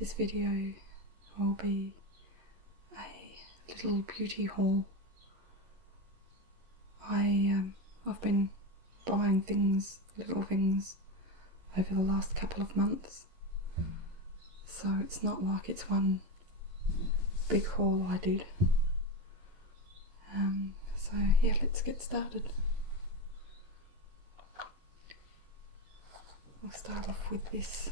This video will be a little beauty haul. I've been buying little things, over the last couple of months, so it's not like it's one big haul I did. So yeah, let's get started. I'll start off with this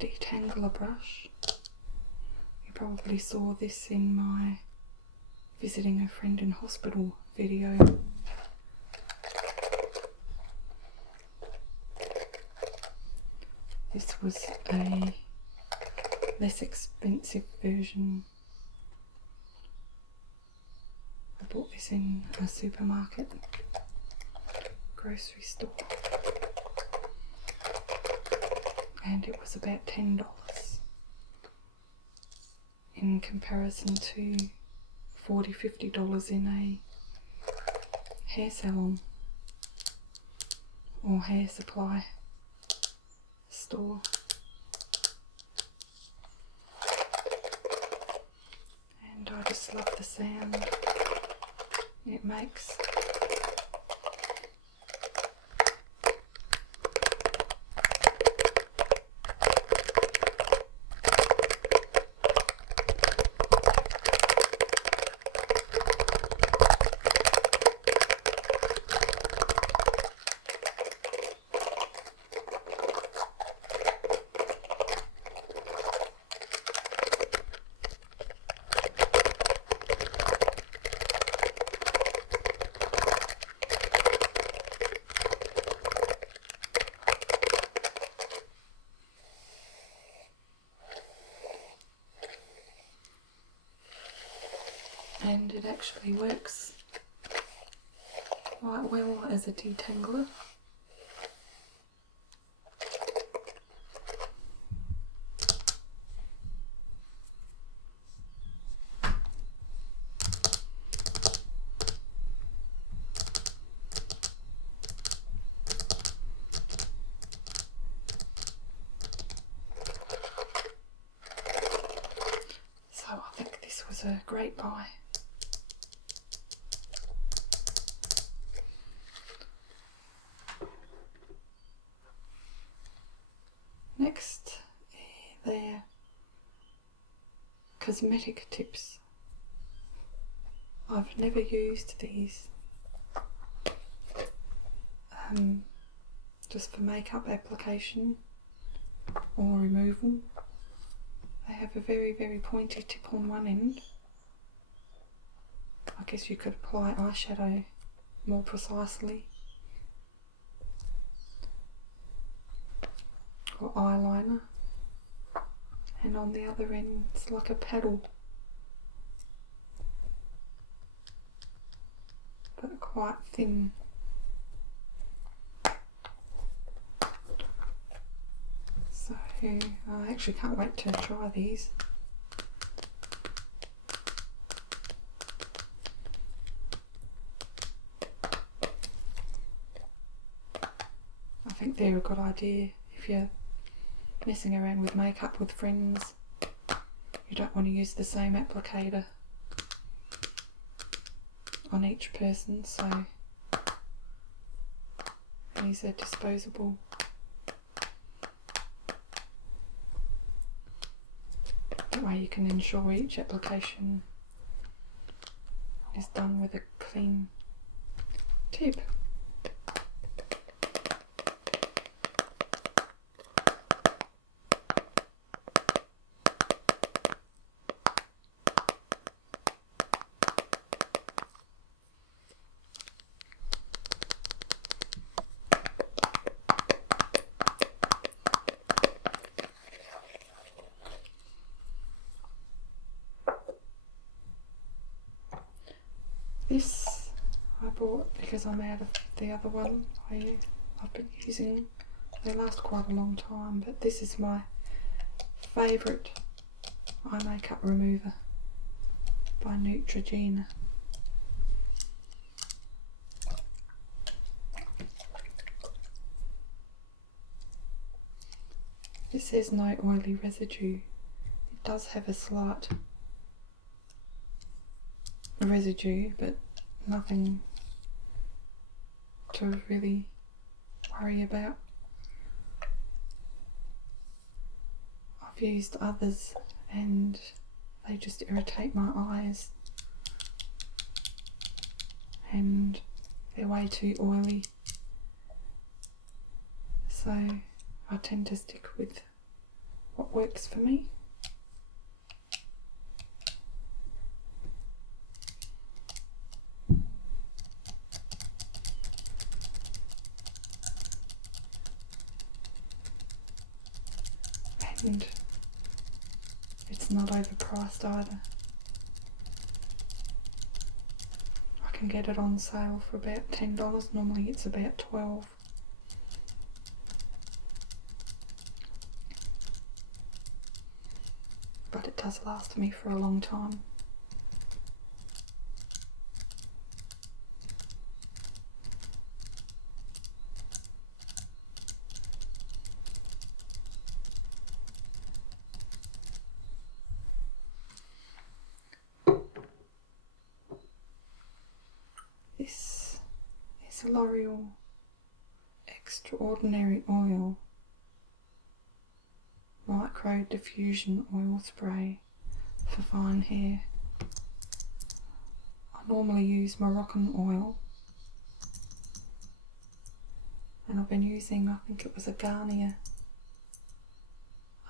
Detangle Brush. You probably saw this in my visiting a friend in hospital video. This was a less expensive version. I bought this in a supermarket, grocery store, and it was about $10 in comparison to $40–50 in a hair salon or hair supply store. And I just love the sound it makes. And it actually works quite well as a detangler. So I think this was a great buy. Next, they're Cosmetic tips. I've never used these just for makeup application or removal. They have a very, very pointy tip on one end. I guess you could apply eyeshadow more precisely, or eyeliner, and on the other end it's like a paddle, but quite thin. So I actually can't wait to try these. I think they're a good idea if you're messing around with makeup with friends. You don't want to use the same applicator on each person, so these are disposable. That way you can ensure each application is done with a clean tip. This I bought because I'm out of the other one I've been using. They last quite a long time, but this is my favourite eye makeup remover by Neutrogena. This says no oily residue, does have a slight residue, but nothing to really worry about. I've used others and they just irritate my eyes, and they're way too oily, so I tend to stick with what works for me. And it's not overpriced either. I can get it on sale for about $10, normally it's about $12. But it does last me for a long time. This is a L'Oreal Extraordinary Oil Micro Diffusion Oil Spray for fine hair. I normally use Moroccan oil, and I've been using, I think it was a Garnier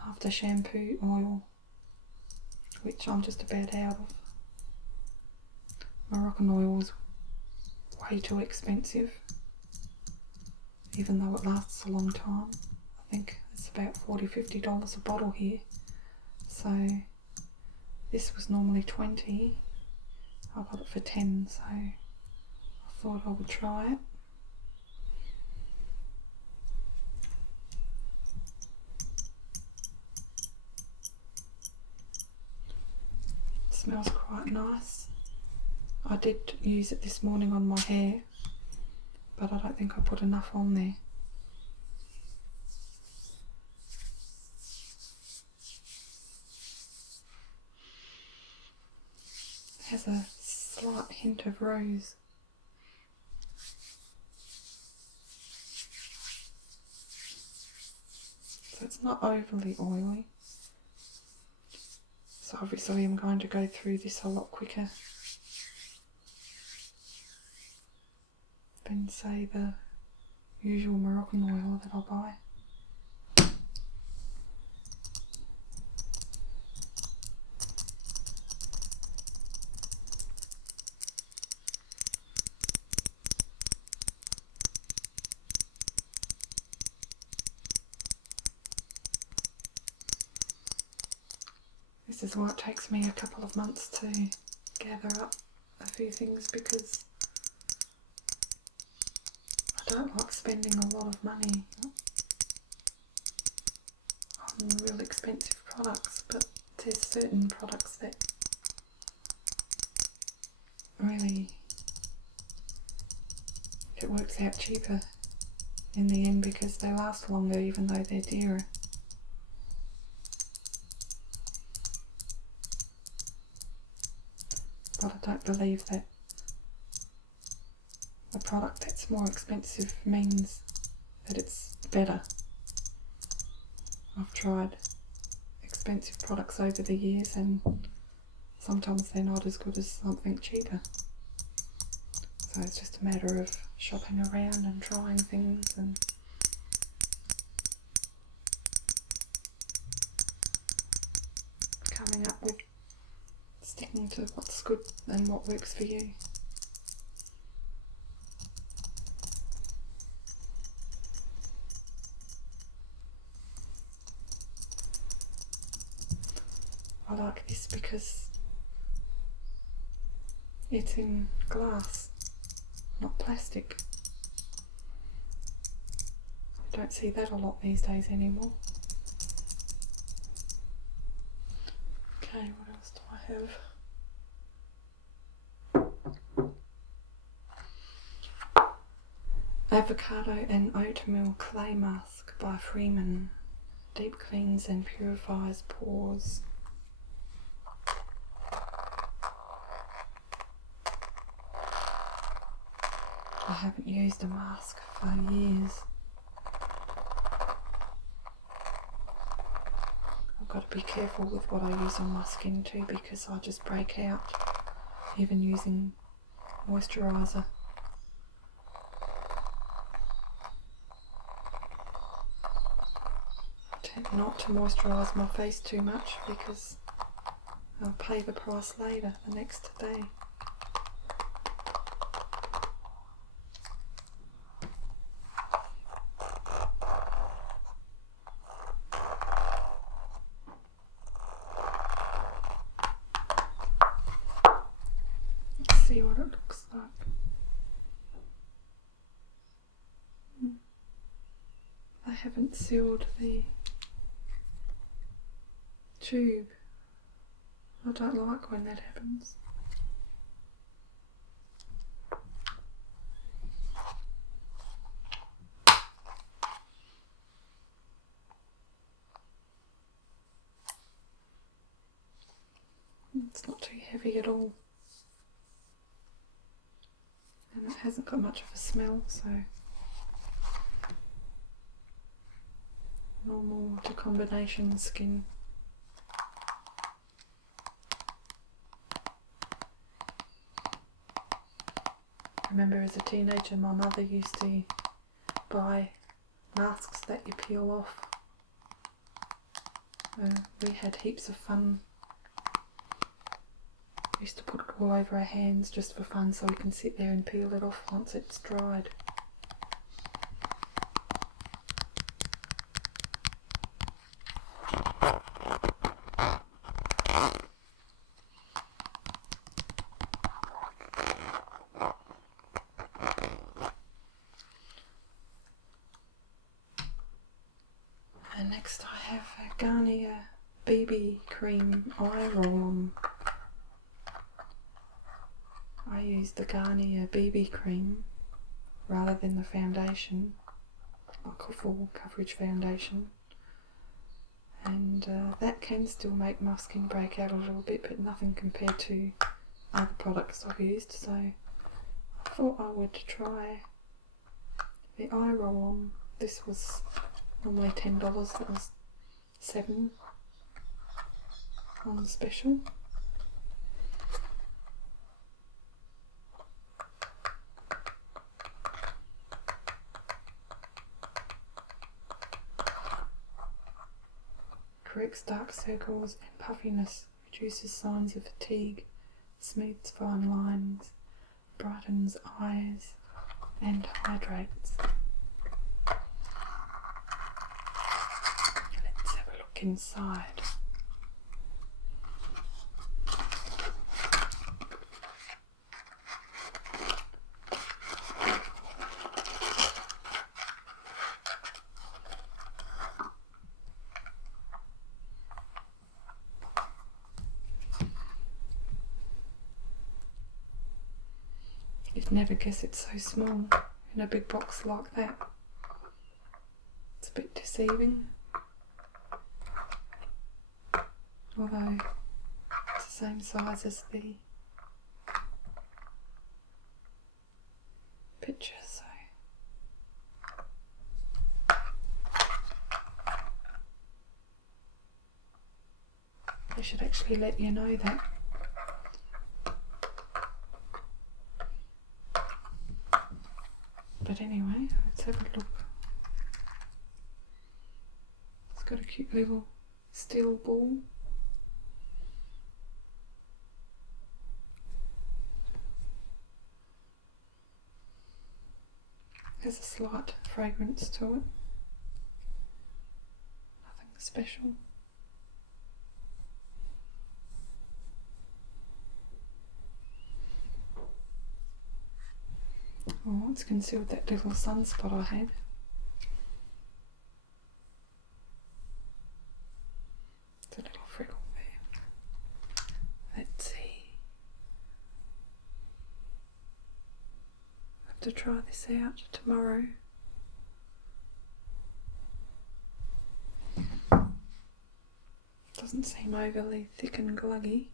after shampoo oil, which I'm just about out of. Moroccan oil is way too expensive, even though it lasts a long time. I think it's about $40–50 a bottle here, so this was normally $20. I got it for $10, so I thought I would try it. It smells quite nice. I did use it this morning on my hair, but I don't think I put enough on there. It has a slight hint of rose. So it's not overly oily. So obviously I'm going to go through this a lot quicker than say the usual Moroccan oil that I'll buy. This is why it takes me a couple of months to gather up a few things, because I don't like spending a lot of money on real expensive products, but there's certain products that really, it works out cheaper in the end because they last longer even though they're dearer. But I don't believe that a product that's more expensive means that it's better. I've tried expensive products over the years and sometimes they're not as good as something cheaper. So it's just a matter of shopping around and trying things and coming up with sticking to what's good and what works for you. I like this because it's in glass, not plastic. I don't see that a lot these days anymore. Okay, what else do I have? Avocado and Oatmeal Clay Mask by Freeman. Deep cleans and purifies pores. I haven't used a mask for years. I've got to be careful with what I use on my skin too, because I just break out even using moisturiser. I tend not to moisturise my face too much because I'll pay the price later, the next day. Let's see what it looks like. I haven't sealed the tube. I don't like when that happens. It's not too heavy at all. And it hasn't got much of a smell, so normal to combination skin. I remember as a teenager my mother used to buy masks that you peel off. We had heaps of fun. We used to put it all over our hands just for fun so we can sit there and peel it off once it's dried. And next I have a Garnier BB Cream Eye Roll-On. I use the Garnier BB Cream rather than the foundation, like a full coverage foundation. And that can still make my skin break out a little bit, but nothing compared to other products I've used. So I thought I would try the Eye Roll-On. This was normally $10, that was $7 on special. Corrects dark circles and puffiness, reduces signs of fatigue, smooths fine lines, brightens eyes and hydrates. Let's have a look inside. You'd never guess it's so small in a big box like that. It's a bit deceiving, although it's the same size as the picture, so they should actually let you know that. But anyway, let's have a look. It's got a cute little steel ball. Has a slight fragrance to it. Nothing special. Oh, it's concealed that little sunspot I had. It's a little freckle there. Let's see. I have to try this out tomorrow. Doesn't seem overly thick and gluggy.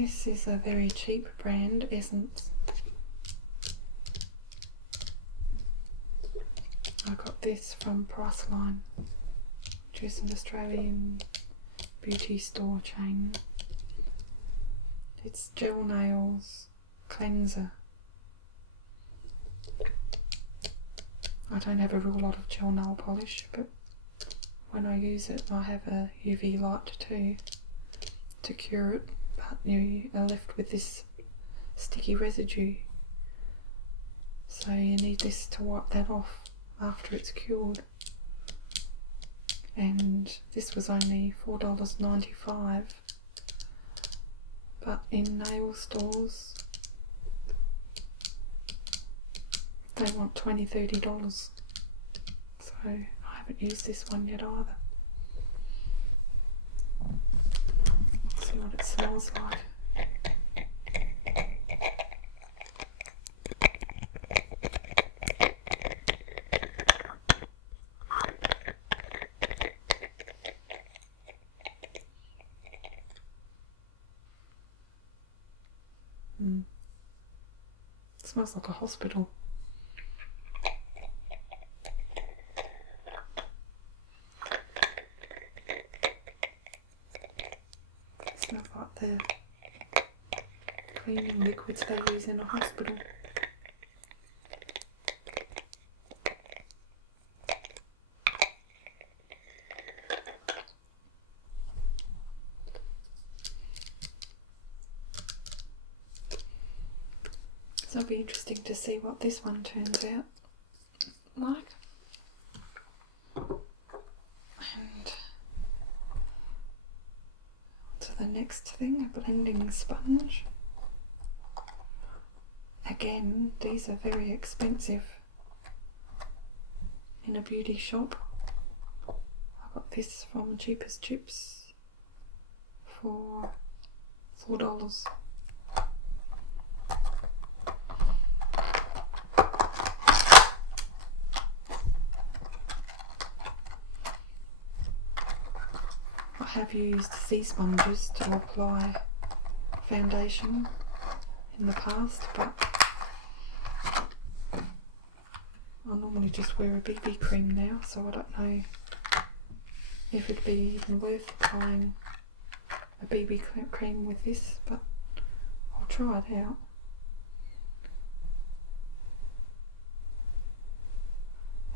This is a very cheap brand, Essence. I got this from Priceline, which is an Australian beauty store chain. It's gel nails cleanser. I don't have a real lot of gel nail polish, but when I use it I have a UV light too to cure it, but you are left with this sticky residue, so you need this to wipe that off after it's cured. And this was only $4.95, but in nail stores they want $20–30, so I haven't used this one yet either. Let's see what it smells like. It smells like a hospital. It smells like the cleaning liquids they use in a hospital. So it'll be interesting to see what this one turns out like. And to the next thing, a blending sponge. Again, these are very expensive in a beauty shop. I got this from Cheapest Chips for $4. I have used sea sponges to apply foundation in the past, but I normally just wear a BB cream now, so I don't know if it'd be even worth applying a BB cream with this, but I'll try it out.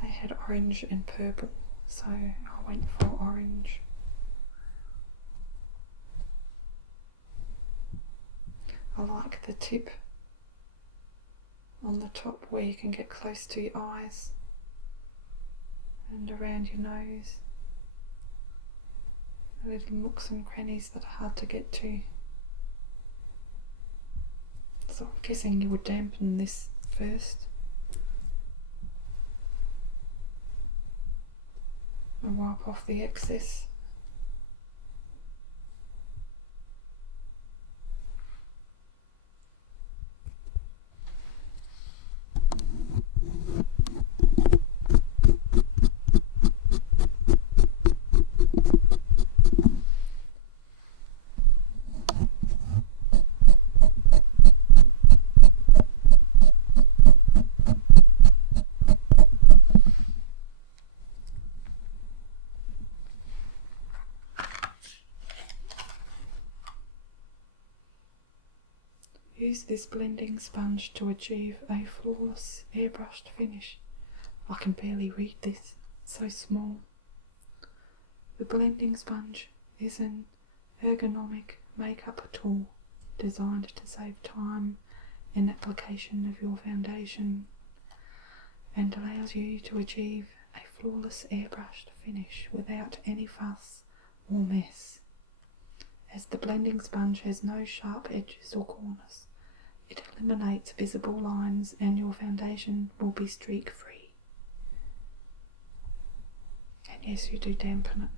They had orange and purple, so I went for orange. I like the tip on the top where you can get close to your eyes and around your nose. The little nooks and crannies that are hard to get to. So I'm guessing you would dampen this first and wipe off the excess. Use this blending sponge to achieve a flawless airbrushed finish. I can barely read this, it's so small. The blending sponge is an ergonomic makeup tool designed to save time in application of your foundation and allows you to achieve a flawless airbrushed finish without any fuss or mess. As the blending sponge has no sharp edges or corners, it eliminates visible lines and your foundation will be streak free. And yes, you do dampen it.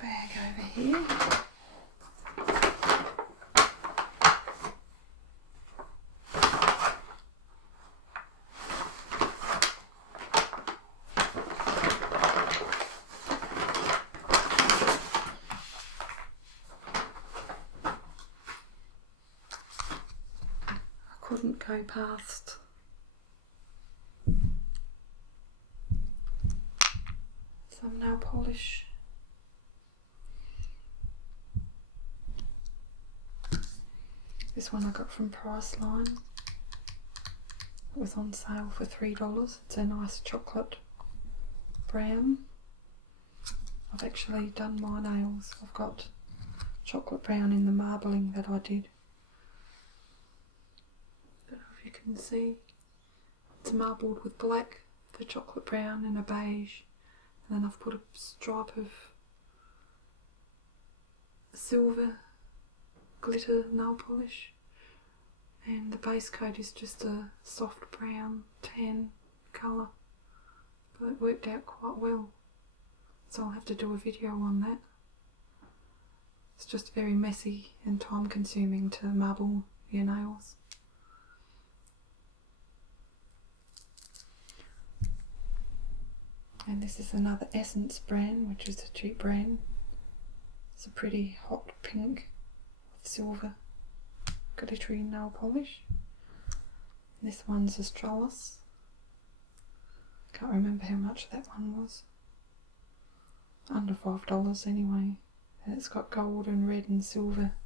bag over here. Couldn't go past some nail polish. This one I got from Priceline. It was on sale for $3. It's a nice chocolate brown. I've actually done my nails. I've got chocolate brown in the marbling that I did. If you can see, it's marbled with black, the chocolate brown and a beige, and then I've put a stripe of silver glitter nail polish, and the base coat is just a soft brown tan colour, but it worked out quite well, so I'll have to do a video on that. It's just very messy and time consuming to marble your nails. And this is another Essence brand, which is a cheap brand. It's a pretty hot pink with silver glittery nail polish. This one's Australis. Can't remember how much that one was. Under $5 anyway. And it's got gold and red and silver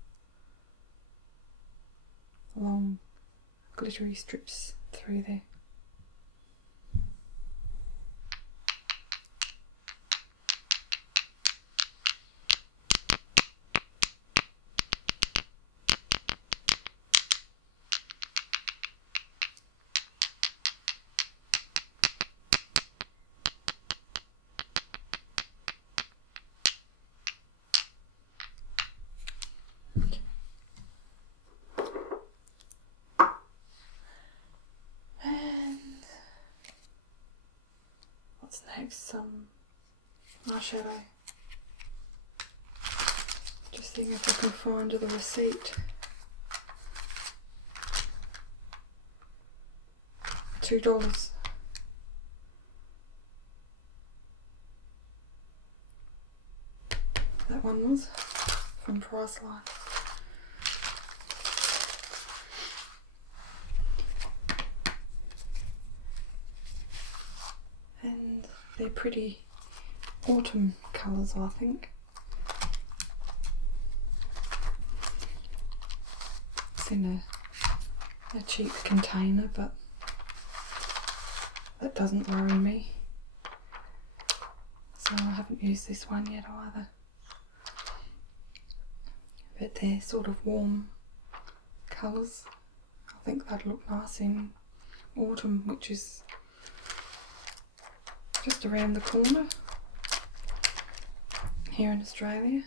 long glittery strips through there. Next, some eyeshadow. Just seeing if I can find the receipt. $2. That one was from Priceline. They're pretty autumn colours, I think. It's in a cheap container, but that doesn't worry me. So I haven't used this one yet either. But they're sort of warm colours. I think they'd look nice in autumn, which is just around the corner here in Australia.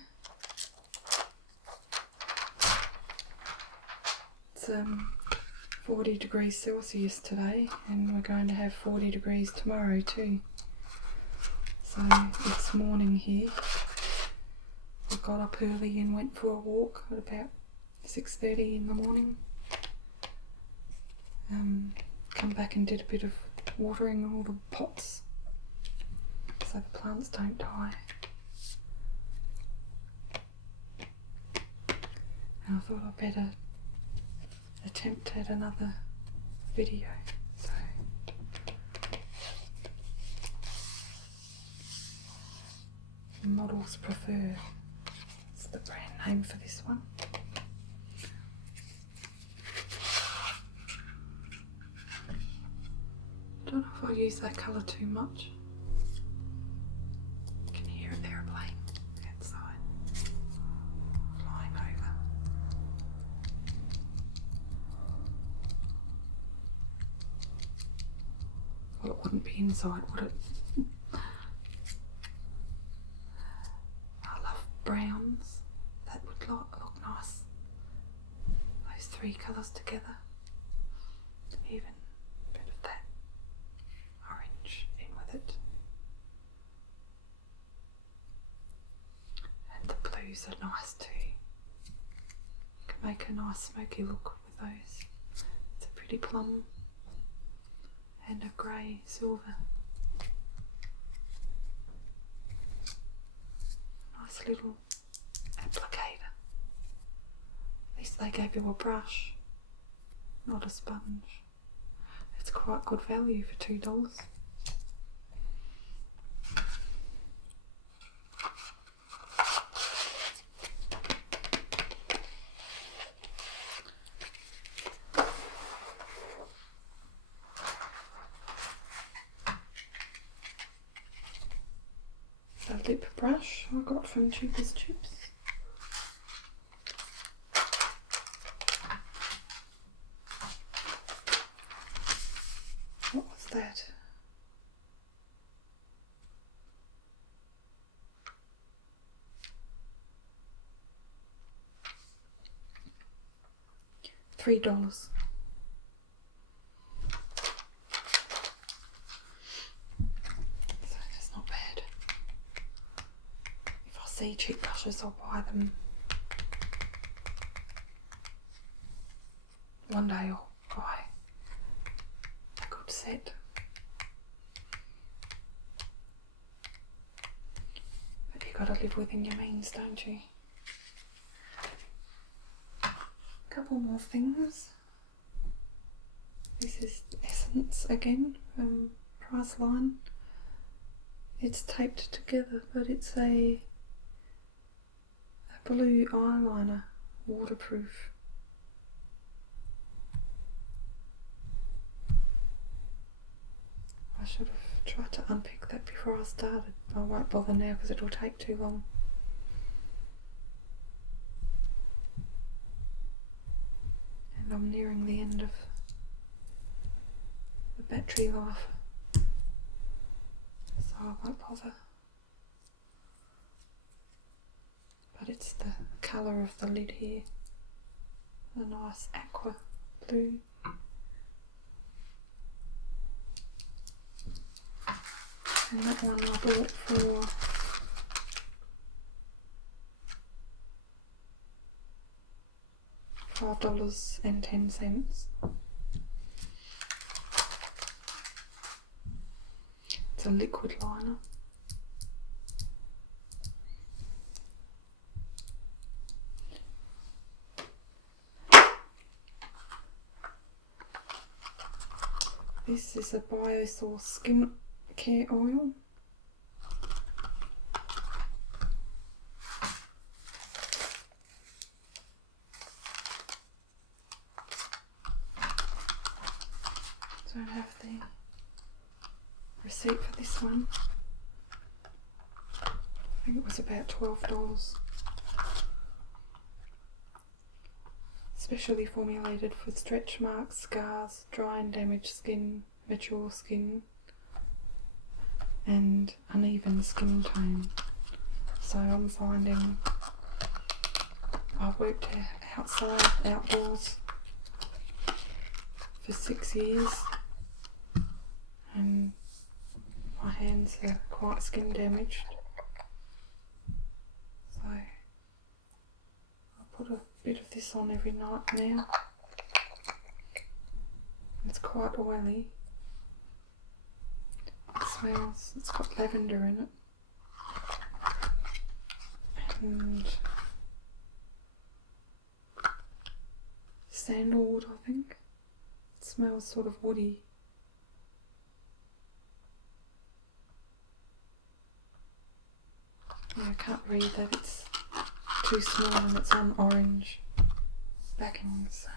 It's 40 degrees Celsius today, and we're going to have 40 degrees tomorrow too. So it's morning here. We got up early and went for a walk at about 6:30 in the morning. Come back and did a bit of watering all the pots so the plants don't die. And I thought I'd better attempt at another video. So Models Prefer, it's the brand name for this one. I don't know if I use that colour too much. You can hear an aeroplane outside flying over. Well, it wouldn't be inside, would it? I love browns. That would look nice. Those three colours together. Even a bit of that orange in with it. blues are nice too. You can make a nice smoky look with those. It's a pretty plum and a grey silver. Nice little applicator. At least they gave you a brush, not a sponge. It's quite good value for $2. A lip brush I got from Cheapest Chips. What was that? $3. So that's not bad. If I see cheap brushes, I'll buy them. One day I'll buy a good set. But you gotta live within your means, don't you? Couple more things. This is Essence again from Priceline. It's taped together, but it's a blue eyeliner, waterproof. I should have tried to unpick that before I started. I won't bother now because it will take too long. And I'm nearing the end of the battery life, so I won't bother. But it's the colour of the lid here, a nice aqua blue. And that one I bought for $5.10. It's a liquid liner. This is a Biosource skin care oil. So I have the receipt for this one. I think it was about $12. Specially formulated for stretch marks, scars, dry and damaged skin, mature skin and uneven skin tone. So I'm finding I've worked outside, outdoors for 6 years and my hands are quite skin damaged. So I put a bit of this on every night now. It's quite oily. It smells, it's got lavender in it and sandalwood, I think. It smells sort of woody. Yeah, I can't read that, it's too small and it's on orange backing, so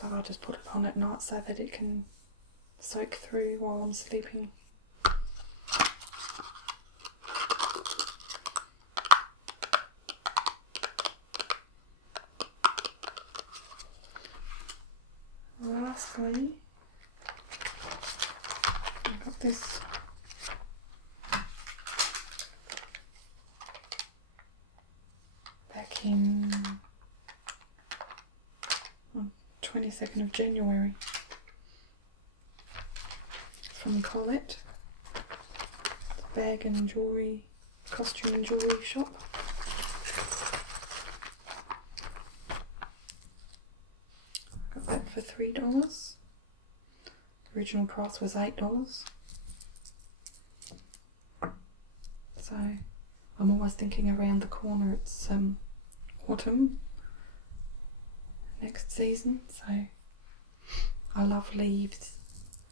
but I'll just put it on at night so that it can soak through while I'm sleeping. Lastly, I've got this back in 22nd of January from Colette. bag and jewellery, costume and jewellery shop. Got that for $3. Original price was $8. So I'm always thinking around the corner it's autumn next season, so I love leaves,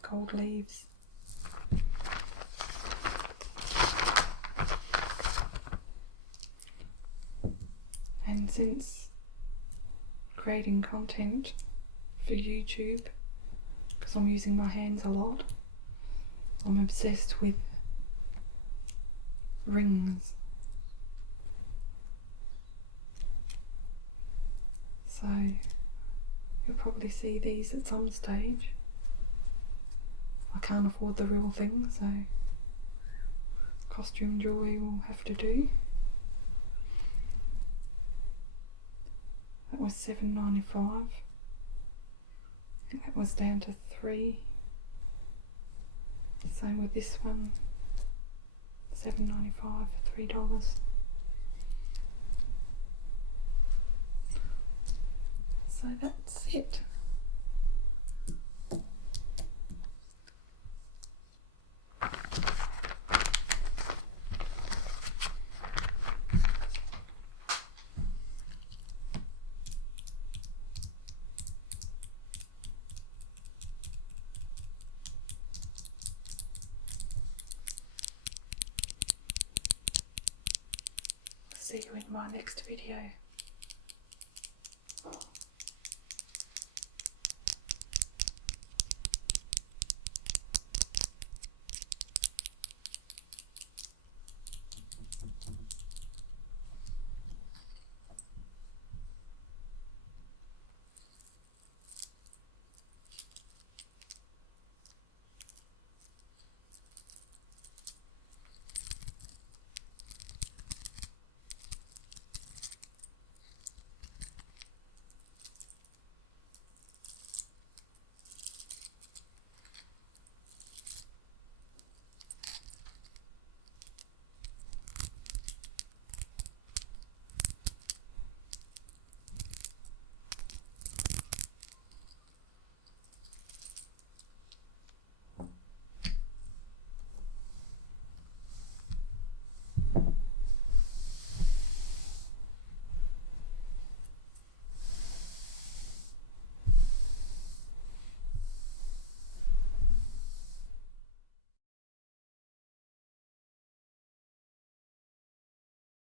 gold leaves. And since creating content for YouTube, because I'm using my hands a lot, I'm obsessed with rings. So you'll probably see these at some stage. I can't afford the real thing, so costume jewellery will have to do. That was $7.95. I think that was down to $3. Same with this one, $7.95 for $3. So that's it. See you in my next video.